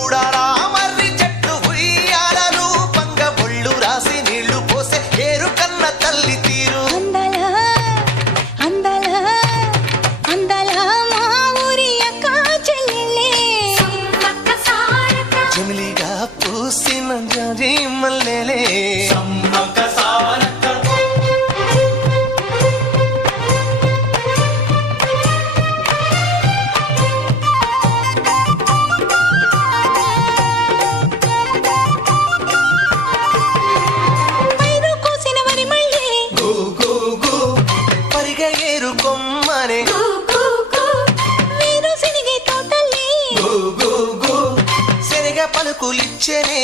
చూడాలా మర్రి చెట్టు ఉయ్యాలలు పంగ ఒళ్ళు రాసి నీళ్లు పోసే ఏరు కన్న తల్లి తీరు జమిలిగా పూసిన జాజి మల్లెలే ఏరు కొమ్మనే శనగ పలుకులిచ్చనే